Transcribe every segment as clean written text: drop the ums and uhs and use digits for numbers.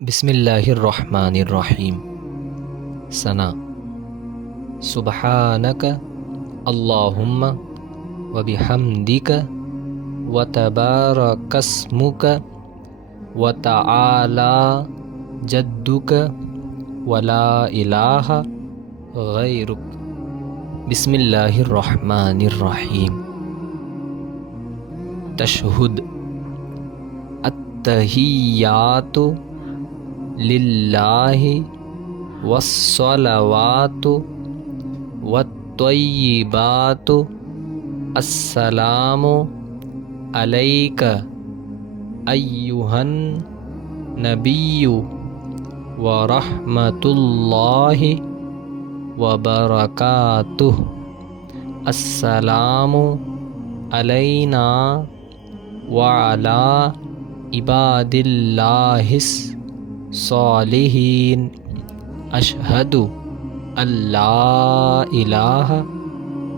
بسم اللہ الرحمن الرحیم۔ ثنا۔ سبحانک اللہم وبحمدک وتبارک اسمک وتعالی جدک ولا الہ غیرک۔ بسم اللہ الرحمن الرحیم۔ تشہد۔ التحیات للہ والصلوات والطیبات السلام علیک ایہا النبی ورحمۃ اللہ وبرکاتہ۔ السلام علینا وعلی عباد اللہ الصالحین۔ اشہد ان لا الہ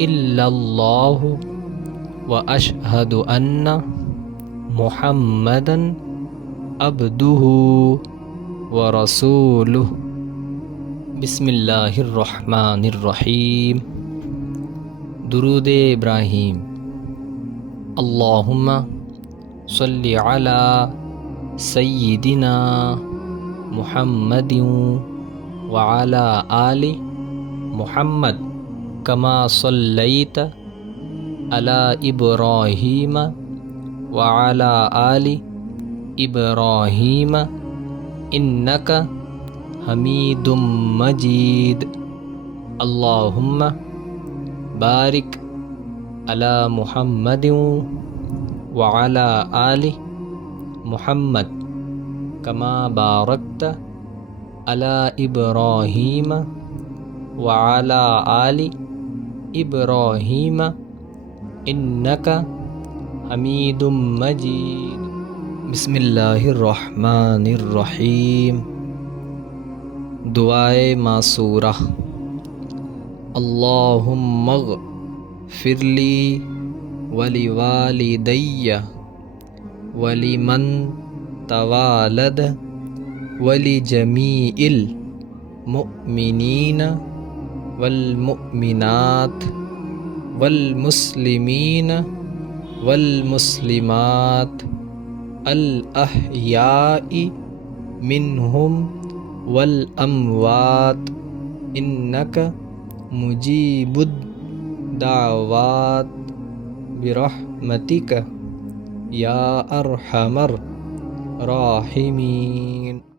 الا اللہ واشہد ان محمدا عبدہ ورسولہ۔ بسم اللہ الرحمن الرحیم۔ درود ابراہیم۔ اللہم صلی علی سیدنا محمد وعلی آل محمد کما صلیت علی ابراہیم وعلی آل ابراہیم انک حمید مجید۔ اللہم بارک علی محمد وعلی آل محمد کما بارکت علی ابراہیم وعلی آل ابراہیم انک حمید مجید۔ بسم اللہ الرحمن الرحیم۔ دعائے معصورہ۔ اللہم اغفر لی ولوالدی ولمن توالد ولجمیع المؤمنین والمؤمنات والمسلمین والمسلمات الاحیاء منہم والاموات انک مجیب الدعوات برحمتک یا ارحم الراحمین۔